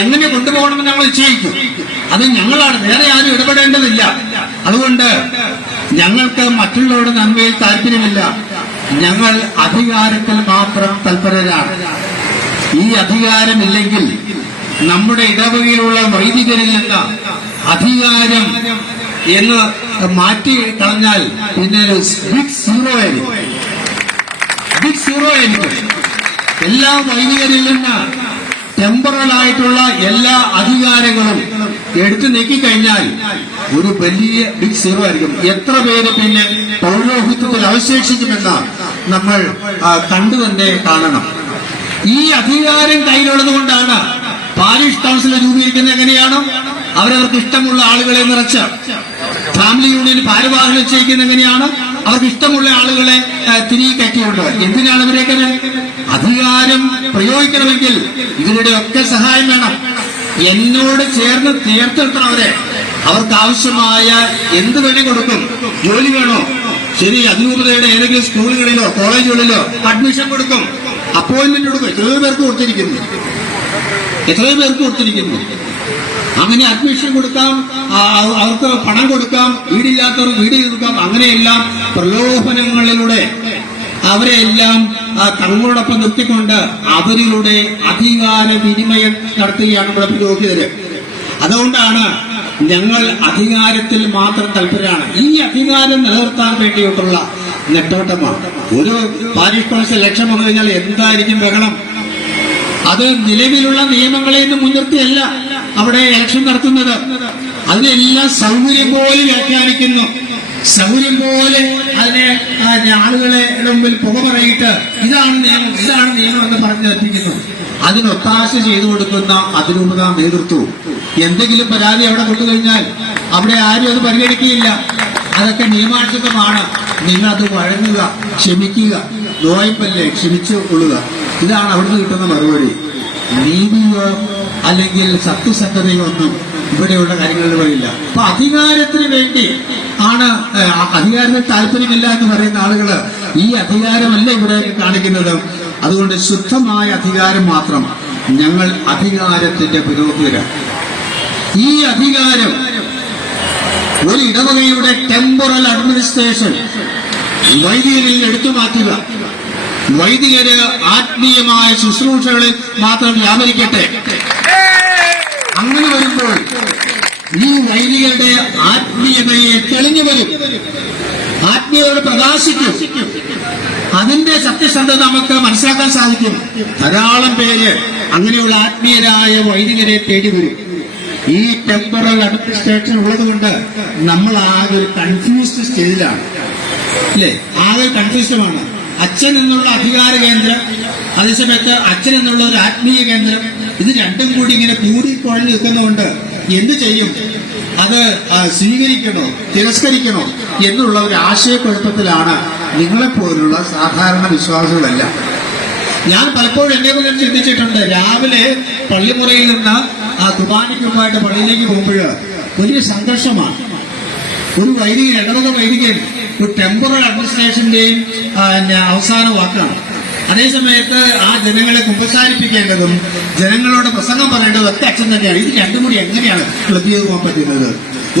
എങ്ങനെ കൊണ്ടുപോകണമെന്ന് ഞങ്ങൾ നിശ്ചയിക്കും. അത് ഞങ്ങളാണ്. വേറെ ആരും ഇടപെടേണ്ടതില്ല. അതുകൊണ്ട് ഞങ്ങൾക്ക് മറ്റുള്ളവരുടെ നന്മയിൽ താല്പര്യമില്ല. ഞങ്ങൾ അധികാരത്തിൽ മാത്രം തൽപരരാണ്. ഈ അധികാരമില്ലെങ്കിൽ നമ്മുടെ ഇടവകയിലുള്ള വൈദികരിൽ നിന്ന് അധികാരം എന്ന് മാറ്റി കളഞ്ഞാൽ പിന്നെ ബിഗ് സീറോ ആയിരിക്കും. ബിഗ് സീറോ ആയിരിക്കും. എല്ലാ വൈദികരിൽ നിന്ന് ടെമ്പറൽ ആയിട്ടുള്ള എല്ലാ അധികാരങ്ങളും എടുത്തു നീക്കിക്കഴിഞ്ഞാൽ ഒരു വലിയ ബിഗ് സീറോ ആയിരിക്കും. എത്ര പേര് പിന്നെ പൗരോഹിത്യത്തിൽ അവശേഷിക്കുമെന്ന് നമ്മൾ കണ്ടു തന്നെ കാണണം. ഈ അധികാരം കയ്യിലുള്ളത് കൊണ്ടാണ് പാരിഷ് കൗൺസിൽ രൂപീകരിക്കുന്നത് എങ്ങനെയാണ്? അവരവർക്ക് ഇഷ്ടമുള്ള ആളുകളെ നിറച്ച്. ഫാമിലി യൂണിയൻ ഭാരവാഹികൾ ചെയ്യിക്കുന്നത് എങ്ങനെയാണ്? അവർക്ക് ഇഷ്ടമുള്ള ആളുകളെ തിരികെ കയറ്റിയുണ്ട് എന്തിനാണ് ഇവരെയൊക്കെ അധികാരം പ്രയോഗിക്കണമെങ്കിൽ ഇവരുടെ ഒക്കെ സഹായം വേണം. എന്നോട് ചേർന്ന് ചേർത്ത് അവരെ. അവർക്ക് ആവശ്യമായ എന്ത് വേണേ കൊടുക്കും. ജോലി വേണോ? ശരി അതിരൂപതയുടെ ഏതെങ്കിലും സ്കൂളുകളിലോ കോളേജുകളിലോ അഡ്മിഷൻ കൊടുക്കും. അപ്പോയിന്റ്മെന്റ് കൊടുക്കും. എത്രയോ പേർക്ക് കൊടുത്തിരിക്കുന്നു. എത്രയോ പേർക്ക് കൊടുത്തിരിക്കുന്നു. അങ്ങനെ അഡ്മിഷൻ കൊടുക്കാം അവർക്ക് പണം കൊടുക്കാം വീടില്ലാത്തവർ വീട് കൊടുക്കാം അങ്ങനെയെല്ലാം പ്രലോഭനങ്ങളിലൂടെ അവരെല്ലാം ആ, തങ്ങളോടൊപ്പം നിർത്തിക്കൊണ്ട് അവരിലൂടെ അധികാര വിനിമയം നടത്തുകയാണ് നമ്മുടെ പുരോഹിതര്. അതുകൊണ്ടാണ് ഞങ്ങൾ അധികാരത്തിൽ മാത്രം തൽപരരാണ് ഈ അധികാരം നിലനിർത്താൻ വേണ്ടിയിട്ടുള്ള നെട്ടോട്ടമാണ്. ഒരു പാരിഷ് കൗൺസിൽ ലക്ഷ്യം വന്നു കഴിഞ്ഞാൽ എന്തായിരിക്കും ബഹളം? അത് നിലവിലുള്ള നിയമങ്ങളെ ഒന്നും മുൻനിർത്തിയല്ല അവിടെ ഇലക്ഷൻ നടത്തുന്നത്. അതിനെല്ലാം സൗകര്യം പോലെ വ്യാഖ്യാനിക്കുന്നു. സൗകര്യം പോലെ അതിനെ ആളുകളെ മുമ്പിൽ പുക പറയിട്ട് ഇതാണ് നിയമം ഇതാണ് നിയമം എന്ന് പറഞ്ഞു എത്തിക്കുന്നു അതിനൊത്താശ ചെയ്തു കൊടുക്കുന്ന അതിരൂപത നേതൃത്വവും. എന്തെങ്കിലും പരാതി അവിടെ കൊണ്ടു കഴിഞ്ഞാൽ അവിടെ ആരും അത് പരിഗണിക്കുകയില്ല. അതൊക്കെ നിയമാനുസൃതമാണ്. നിങ്ങൾ അത് വഴങ്ങുക ക്ഷമിക്കുക നോയമ്പല്ലേ ക്ഷമിച്ചു കൊള്ളുക. ഇതാണ് അവിടുന്ന് കിട്ടുന്ന മറുപടി. നീതിയോ അല്ലെങ്കിൽ സത്യസന്ധതയോ ഒന്നും ഇവിടെയുള്ള കാര്യങ്ങളിൽ വരില്ല. അപ്പൊ അധികാരത്തിന് വേണ്ടി ആണ് അധികാരത്തിൽ താല്പര്യമില്ല എന്ന് പറയുന്ന ആളുകൾ ഈ അധികാരമല്ല ഇവിടെ കാണിക്കുന്നത്. അതുകൊണ്ട് ശുദ്ധമായ അധികാരം മാത്രം ഞങ്ങൾ അധികാരത്തിന്റെ പുരോഗതിര ഈ അധികാരം ഒരു ഇടവകയുടെ ടെമ്പറൽ അഡ്മിനിസ്ട്രേഷൻ വൈദികരിൽ എടുത്തു മാറ്റുക. വൈദികര് ആത്മീയമായ ശുശ്രൂഷകളിൽ മാത്രം വ്യാപരിക്കട്ടെ. അങ്ങനെ വരുമ്പോൾ ഈ വൈദികരുടെ ആത്മീയതയെ തെളിഞ്ഞു വരും. ആത്മീയതയോട് പ്രകാശിക്കും. അതിന്റെ സത്യസന്ധത നമുക്ക് മനസ്സിലാക്കാൻ സാധിക്കും. ധാരാളം പേര് അങ്ങനെയുള്ള ആത്മീയരായ വൈദികരെ തേടി വരും. ഈ ടെമ്പറൽ അഡ്മിനിസ്ട്രേഷൻ ഉള്ളത് കൊണ്ട് നമ്മൾ ആകെ ഒരു കൺഫ്യൂസ്ഡ് സ്റ്റേജിലാണ് അല്ലേ? ആകെ കൺഫ്യൂഷനാണ് അച്ഛൻ എന്നുള്ള അധികാര കേന്ദ്രം അതേസമയത്ത് അച്ഛൻ എന്നുള്ള ഒരു ആത്മീയ കേന്ദ്രം ഇത് രണ്ടും കൂടി ഇങ്ങനെ കൂടി കുഴഞ്ഞു നിൽക്കുന്നതുകൊണ്ട് എന്ത് ചെയ്യും? അത് സ്വീകരിക്കണോ തിരസ്കരിക്കണോ എന്നുള്ള ഒരു ആശയക്കുഴപ്പത്തിലാണ് നിങ്ങളെപ്പോലുള്ള സാധാരണ വിശ്വാസികളെല്ലാം. ഞാൻ പലപ്പോഴും എന്നെ കുറിച്ച് ചിന്തിച്ചിട്ടുണ്ട്. രാവിലെ പള്ളിമുറയിൽ നിന്ന് ആ കുർബാനയ്ക്കുമായിട്ട് പള്ളിയിലേക്ക് പോകുമ്പോൾ വലിയ സംഘർഷമാണ് ഒരു വൈദികൻ ഇടവക വൈദികൻ ഒരു ടെമ്പറൽ അഡ്മിനിസ്ട്രേഷന്റെയും അവസാന വാക്കാണ്. അതേസമയത്ത് ആ ജനങ്ങളെ കുമ്പസാരിപ്പിക്കേണ്ടതും ജനങ്ങളോട് പ്രസംഗം പറയേണ്ടതും ഒക്കെ അച്ഛൻ തന്നെയാണ്. ഇത് രണ്ടും കൂടി എങ്ങനെയാണ് ക്ലബ് ചെയ്ത് പോകാൻ പറ്റുന്നത്?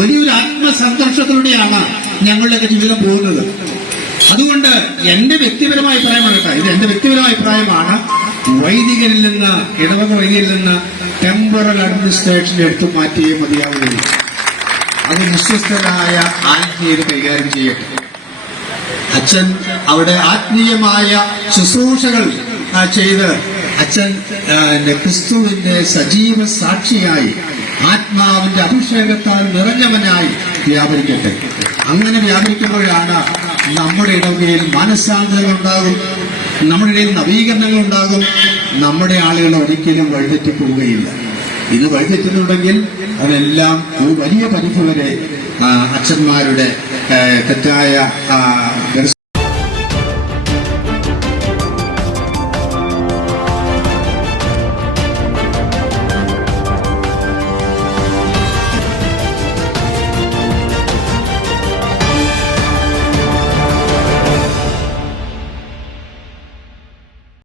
വലിയൊരു ആത്മസംഘർഷത്തിലൂടെയാണ് ഞങ്ങളുടെയൊക്കെ ജീവിതം പോകുന്നത്. അതുകൊണ്ട് എന്റെ വ്യക്തിപരമായ അഭിപ്രായമാണ് കേട്ടോ ഇത് എന്റെ വ്യക്തിപരമായ അഭിപ്രായമാണ്. വൈദികരിൽ നിന്ന് ഇടവക വൈദികരിൽ നിന്ന് ടെമ്പറൽ അഡ്മിനിസ്ട്രേഷൻ എടുത്തു മാറ്റിയേ മതിയാവുകയുള്ളൂ. അത് വിശ്വസ്തരായ ആത്മീയത കൈകാര്യം ചെയ്യട്ടെ. അച്ഛൻ അവിടെ ആത്മീയമായ ശുശ്രൂഷകൾ ചെയ്ത് അച്ഛൻ ക്രിസ്തുവിന്റെ സജീവ സാക്ഷിയായി ആത്മാവിന്റെ അഭിഷേകത്താൽ നിറഞ്ഞവനായി വ്യാപരിക്കട്ടെ. അങ്ങനെ വ്യാപരിക്കുമ്പോഴാണ് നമ്മുടെ ഇടവകയിൽ മാനസാന്തരങ്ങൾ ഉണ്ടാകും നമ്മുടെ ഇടയിൽ നവീകരണങ്ങൾ ഉണ്ടാകും നമ്മുടെ ആളുകൾ ഒരിക്കലും വഴിതെറ്റി പോവുകയില്ല. ഇത് വഴിതെറ്റുന്നുണ്ടെങ്കിൽ അതെല്ലാം വലിയ പരിധി വരെ അച്ഛന്മാരുടെ തെറ്റായ